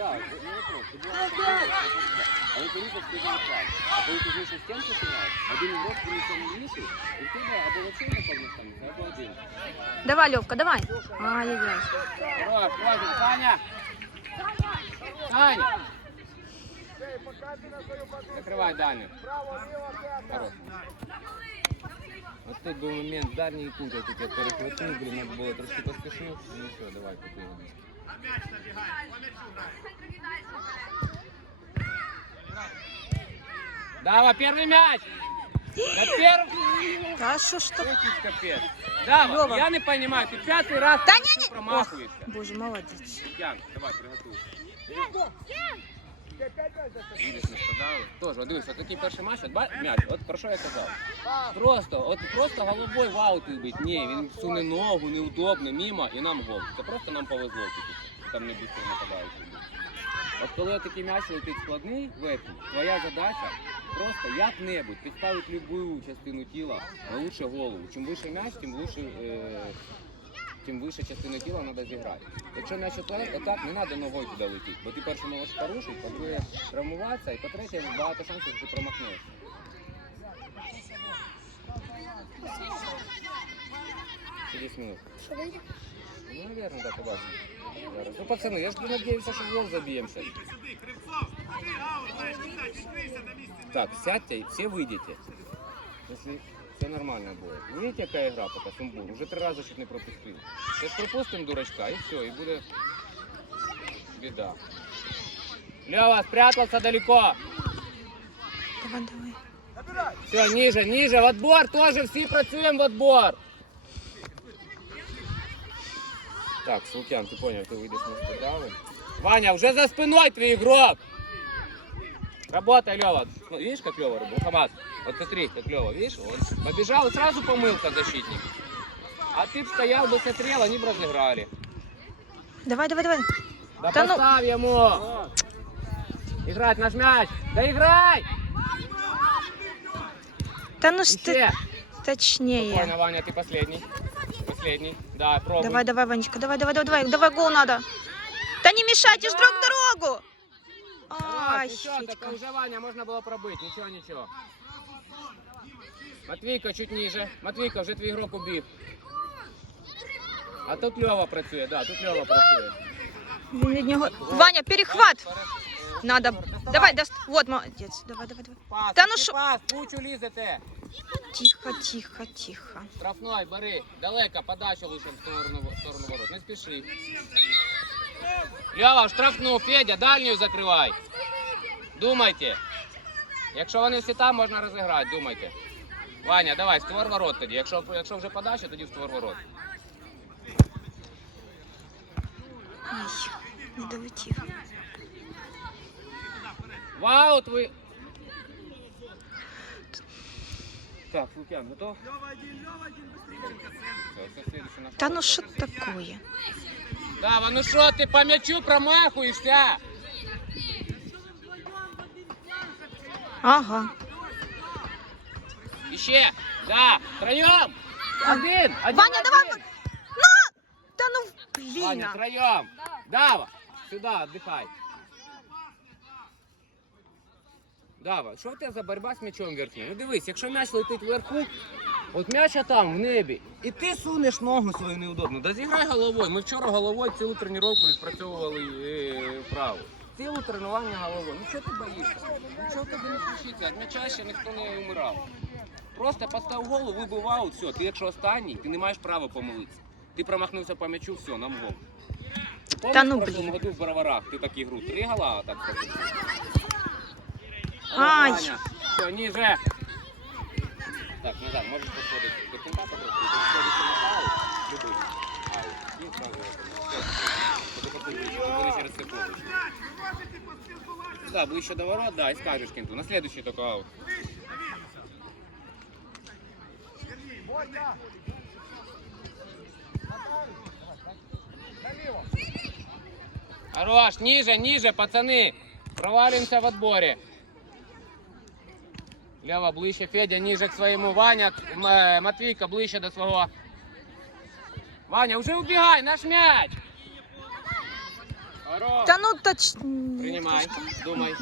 Да, не вопрос. Ты будешь отдыхать, але ти рухаєш ти час. А коли ти вийшов з тем, що сигнал, один ігрок принесе міші, і в тебе або вообще не повноцінний, або один. Давай, Левка, давай. Ай-яй-яй. Хорош, Квазин, Саня! Саня! Закривай дальню. Хорош. От тут був момент дальній кут, я тут я перехватив, блін, надо було трошки поспішив. Ну все, давай, купили. Дава, первый мяч! На первый... Та що ж так? Ох, капец. Дава, Лёва. я не понимаю, ты пятый раз Та ні, ні. промахиваешься. Боже, молодець. Ян, давай, приготуй. Видиш, не сказали. Тоже, от дивись, от такий перший матч, от ба- м'яч, от про що я казав. Просто, от просто головою в аут бить. Ні, він суне ногу, неудобно, мимо, і нам гол. Це просто нам повезло тільки, що Там не быстро нападаючий. От коли такий м'яч летить складний, верхній, твоя задача просто як-небудь підставити любую частину тіла, а лучше голову. Чим вище м'яч, тим лучше, е, тим вище частину тіла треба зіграти. Якщо м'яч отак, отак, не треба ногою туди летіти, бо ти перше можеш порушити, по-друге травмуватися, і по-третє, багато шансів, що ти промахнешся. Через минут. Ну, наверное, да, побачимо. Зараз. Ну, пацани, я ж надіюся, що в гол заб'ємося. Так, сядьте и все выйдете. Если все нормально будет. Вы Видите, какая игра пока сумбур? Уже три раза чуть не пропустил. Сейчас пропустим дурачка и все, и будет беда. Лева, спрятался далеко. Давай, давай. Все, ниже, ниже, в отбор тоже, все працюем в отбор. Так, Сулкян, ты понял, ты выйдешь на стадион. Ваня, уже за спиной твой игрок. Работай, Лева. Ну, видишь, как Лева работает? Хамас, вот смотри, как Лева, видишь? Он побежал, и сразу помылка защитник. А ты стоял бы смотрел, они бы разыграли. Давай, давай, давай. Да Да ну- поставь ему! Играть наш мяч! Да играй! Та ну Еще! точнее. Спокойно, Ваня, ты последний Последний. Да, пробуй. Давай, давай, Ванечка, давай, давай, давай, давай, давай, гол надо. Та не мешайте ж друг другу. Ай, Раз, ничего, щечка. так уже Ваня можно было пробыть. Ничего, ничего. Матвійка чуть ниже. Матвійка, вже твій ігрок убіг. А тут Льова працює, да, тут Льова працює. Він від нього... Ваня, перехват. Надо. Давай, даст. Вот, молодец. Давай, давай, давай. Пас, Та ну який шо- пас, кучу лізете. Тихо, тихо, тихо. Штрафной, бери. Далеко, подачу лише в сторону, в сторону ворот. Не спіши. Льова, штрафну, Федя, дальню закривай. Думайте. Якщо вони всі там, можна розіграти, думайте. Ваня, давай, створ ворот тоді. Якщо, якщо вже подача, тоді в створ ворот. Ай, не долетів. Вау, ви... Так, Лукян, готов? Все, все, следующий на Та фаул. ну що такое? Дава, ну що ти по м'ячу промахуєшся? Ага. Іще, да, троєм. Один, один, Ваня, давай. один. На! Та ну, блін. Ваня, троем. Дава, сюда, отдыхай. Дава, що в тебе за боротьба з м'ячом верхнім? Ну дивись, якщо м'яч летить вверху, от м'яча там, в небі, і ти сунеш ногу свою неудобно. Да зіграй головою. Ми вчора головою цілу тренування відпрацьовували е, вправо. Цілу тренування головою. Ну що ти боїшся? Нічого тобі не случиться, від м'яча ще ніхто не вмирав. Просто постав голову, вибив аут, все. Ти якщо останній, ти не маєш права помилитися. Ти промахнувся по м'ячу, все, нам гол. Ти ну, в прошлому году в Броварах ти так ігру? Три гола так пропустив? Ай. Ваня, Все, ниже. Так, назад, можеш підходити до кінта, подивитися. Підходити на фаул, любий. Аут. І сразу это. Все. Потім попробуй, попробуй через секунду. Да, ближче до ворот, да, и скажешь кенту. На следующий только аут. Хорош, ниже, ниже, пацаны. Провалимся в отборе. Лева ближче, Федя ниже к своему. Ваня, Матвійка ближче до свого. Ваня, уже убегай, наш мяч. Хорош. Та ну точ... Принимай, думай.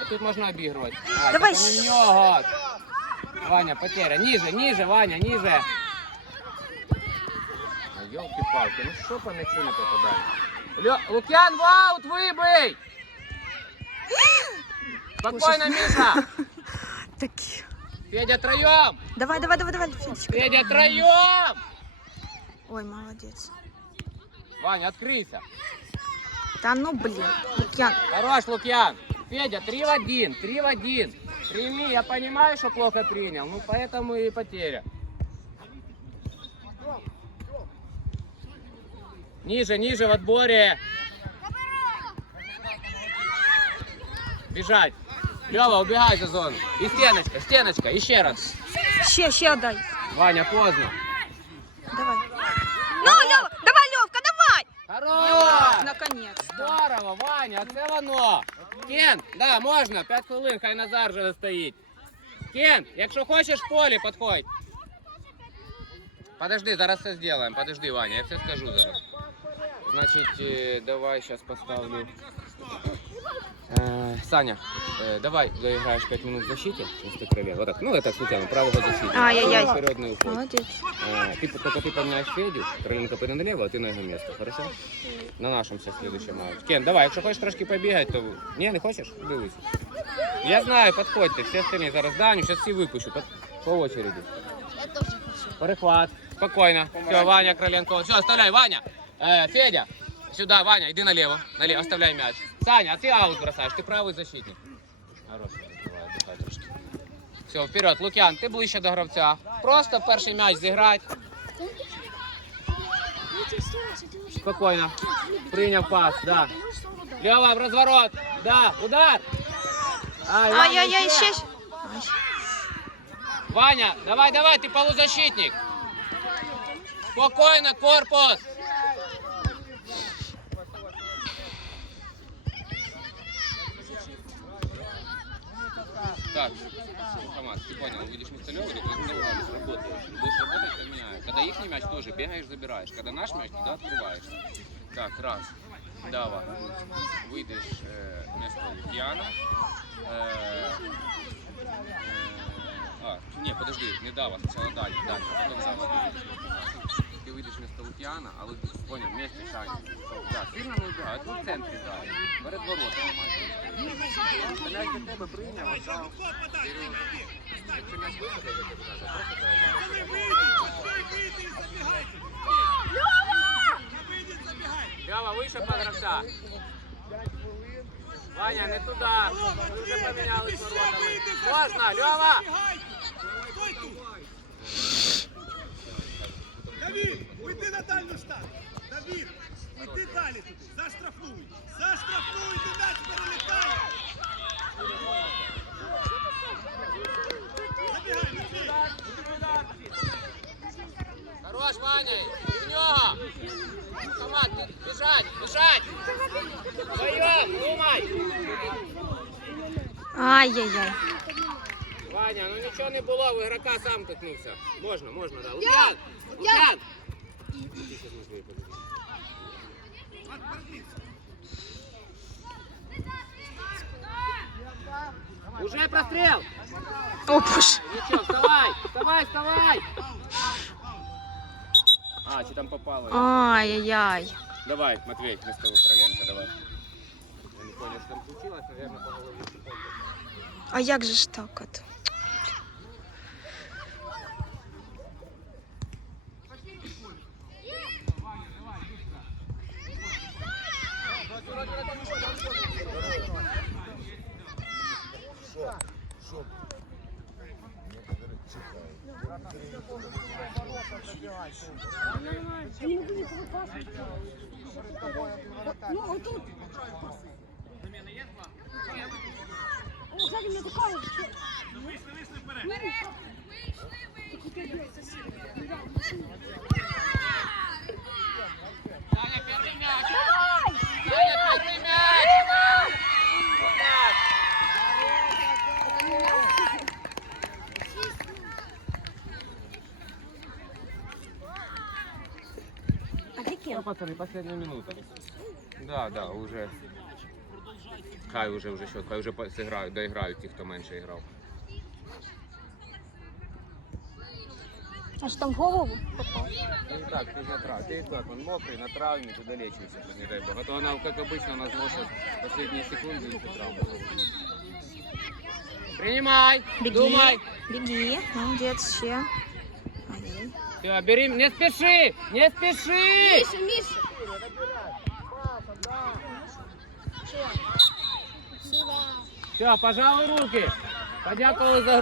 А тут можно обыгрывать. А, Давай. не в нього. Ваня, потеря. Ниже, ниже, Ваня, ниже. Елки-палки, ну что по мячу не попадает? Лё... Лукьян, в аут, выбей! Спокойно, Миша! Такі. Федя, троем! Давай, давай, давай, давай, Федечка. Федя, троем! Ой, молодець. Ваня, открыйся. Та ну блін. Лук'ян. Хорош, Лукьян. Федя, три в один, три в один. Прими, я понимаю, что плохо принял, ну поэтому и потеря. Ниже, ниже в отборе. Бежать. Лева, убегай за зону. И стеночка, стеночка, еще раз. Ще, ще дай. Ваня, поздно. Давай. Ну, Льова, давай, Льовка, давай! Хорош! Наконец. Здорово, Ваня, а це воно. Кен, да, можна, 5 хвилин, хай Назар вже стоїть. Кен, якщо хочеш в полі, підходь. Подожди, зараз все зробимо. Подожди, Ваня, я все скажу зараз. Значить, е, давай зараз поставлю. Е, Саня, е, давай заіграєш 5 минут в защиті, вместо крыле. Вот так. Ну, это случайно, правого защиты. Ай-яй-яй. Вперед не уходь. Молодець. Э, Ты, только ты поменяешь Федю, Крыленко пойдет налево, а ты на его место, хорошо? На нашем сейчас следующем матче. Кен, давай, якщо хочеш трошки побігати, то... Ні, не хочеш? Дивись. Я знаю, підходьте, всі остальні зараз Даню, зараз всі випущу, по, по очереді. Перехват, спокійно. Все, Ваня Кроленко, все, оставляй, Ваня. Э, Федя, сюда, Ваня, иди налево, налево, оставляй мяч. Саня, а ты аут бросаешь, ты правый защитник. Хорош, давай, отдыхай трошки. Все, вперед, Лук'ян, ти ближче до гравця. Просто перший м'яч зіграти. Спокійно. Прийняв пас, да. Льова, в розворот. Да, удар. Ай-яй-яй, ще. Ваня, давай, давай, ты полузащитник. Спокойно, корпус. Так, Хамас, ты понял, видишь Мисталева, ты тренировались, работаешь. Будешь работать, поменяю. Когда их мяч тоже бегаешь, забираешь. Когда наш мяч, туда открываешься. Так, раз. Дава. Выйдешь э, вместо Лукьяна. Э, а, не, подожди, не Дава, сначала Даня, Даня, потом Дава. ты выйдешь вместо Лукьяна, а вы понял, вместе шагом. Да, сильно не удар, тут в центре удар. Перед воротами матч. Стрелять до тебе прийняв, отдав. Якщо забігайте! Льова! Вийди! Льова, вийшов пан гравця. Ваня, не туди. Вже помінялись ворота. Можна, Льова! дальню штангу. Давід, іди далі туди. Заштрафуй. Заштрафуй, ти м'яч перелітає. Забігай, Матвій. Хорош, Ваня! Ти в нього! Команд, біжать, біжать! Вдвоєм, думай! Ай-яй-яй. Ваня, ну нічого не було, в ігрока сам ткнувся. Можна, можна, да. Лук'ян! Лук'ян! Уже прострел! О, боже. Ничего, вставай! Вставай, вставай! А, чи там попало? Ай-яй-яй. Давай, Матвей, вместо Короленко, давай. Я не понял, что там случилось, наверное, по голове. А як же ж так от? Ну, отут. О, кстати, мне такая. Вийшли, вийшли вперед. А где Ну, пацаны, последняя минута. да, да, уже. Хай уже вже що, хай вже по- зіграють, доіграють ті, хто менше грав. Аж там в голову попав. Ну так, ты на травме, ты так, он мокрый, на травме, ты долечивайся, что не дай бог. А то она, как обычно, у нас носит последние секунды и всю травму. Принимай, Беги. думай. Беги. Молодец, ще. Все, бери, не спеши, не спеши. Міша, Міша. Все, пожалуй, руки. Подякували за гру.